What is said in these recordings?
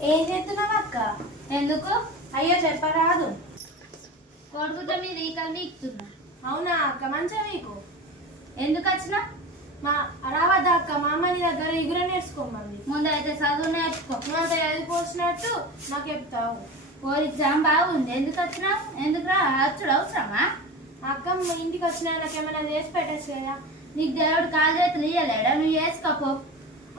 ఏం చేస్తున్నావు అక్క? ఎందుకు? అయ్యో చెప్పరాదు. కొడుకుతో మీద ఈకల్ని ఇస్తున్నా. అవునా అక్క, మంచిగా నీకు. ఎందుకు వచ్చినా? మా రావద్దా అక్క, మా అమ్మ నీ దగ్గర ఎగుర నేర్చుకోమంది. ముందు అయితే చదువు నేర్చుకో. నువ్వు అంత చదివిపోసినట్టు నాకు చెప్తావు. పోలీస్ జామ్ బాగుంది. ఎందుకు వచ్చినావు? ఎందుకురా వచ్చుడు అవసరమా? అక్క మా ఇంటికి వచ్చినా నాకేమైనా చేసి పెట్టచ్చు కదా. నీకు దేవుడు కాలు చేతులు ఇయ్యలేడా? నువ్వు చేసుకోపో.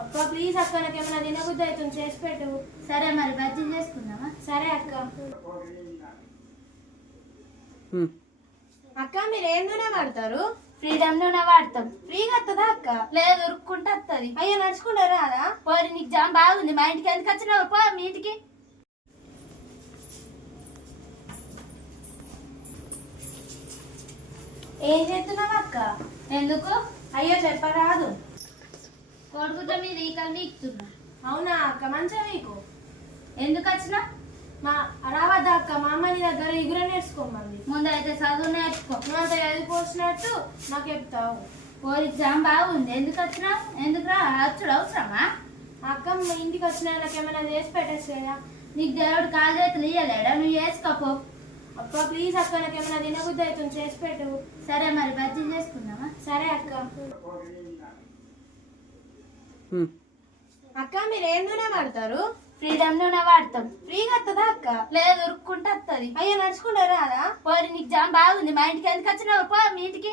అక్క ప్లీజ్ అక్క, నాకేమైనా తినబుద్ధి అవుతుంది, చేసి పెట్టు. సరే మరి బజ్జీ చేసుకుందామా? సరే అక్క. అక్క మీరు ఏం నూనె వాడతారు? ఫ్రీడమ్ నూనె వాడతాం. ఫ్రీగా వస్తుందా అక్క? లేదు, ఉరుక్కుంటే వస్తుంది. అయ్యో నడుచుకుంటారా అదా? పోరి నీకు జామ్ బాగుంది. మా ఇంటికి ఎందుకు వచ్చినావు? పో మీ ఇంటికి. ఏం చేస్తున్నావు అక్క? ఎందుకు? అయ్యో చెప్పరాదు. కొడుకుతో మీద ఈకల్ని ఇస్తున్నా. అవునా అక్క, మంచిగా నీకు. ఎందుకు వచ్చినా? మా రావద్దా అక్క, మా అమ్మ నీ దగ్గర ఎగుర నేర్చుకోమంది. ముందు అయితే చదువు నేర్చుకో. నువ్వు అంత చదివిపోసినట్టు నాకు చెప్తావు. పోలీస్ జామ్ బాగుంది. ఎందుకు వచ్చినావు? ఎందుకురా వచ్చుడు అవసరమా? అక్క మా ఇంటికి వచ్చినా నాకేమైనా చేసి పెట్టచ్చు కదా. నీకు దేవుడు కాలు చేతులు ఇయ్యలేడా? నువ్వు చేసుకోపో. అక్క ప్లీజ్ అక్క, నాకేమైనా తినబుద్ధి అవుతుంది, చేసి పెట్టు. సరే మరి బజ్జీ చేసుకుందామా? సరే అక్క. అక్క మీరు ఏం నూనె వాడతారు? ఫ్రీడమ్ నూనె వాడతాం. ఫ్రీగా వస్తుందా అక్క? లేదు, ఉరుక్కుంటే వస్తుంది. అయ్యో నడుచుకుంటారా అదా? పోరి నీకు జామ్ బాగుంది. మా ఇంటికి ఎందుకు వచ్చినావు? పో మీ ఇంటికి.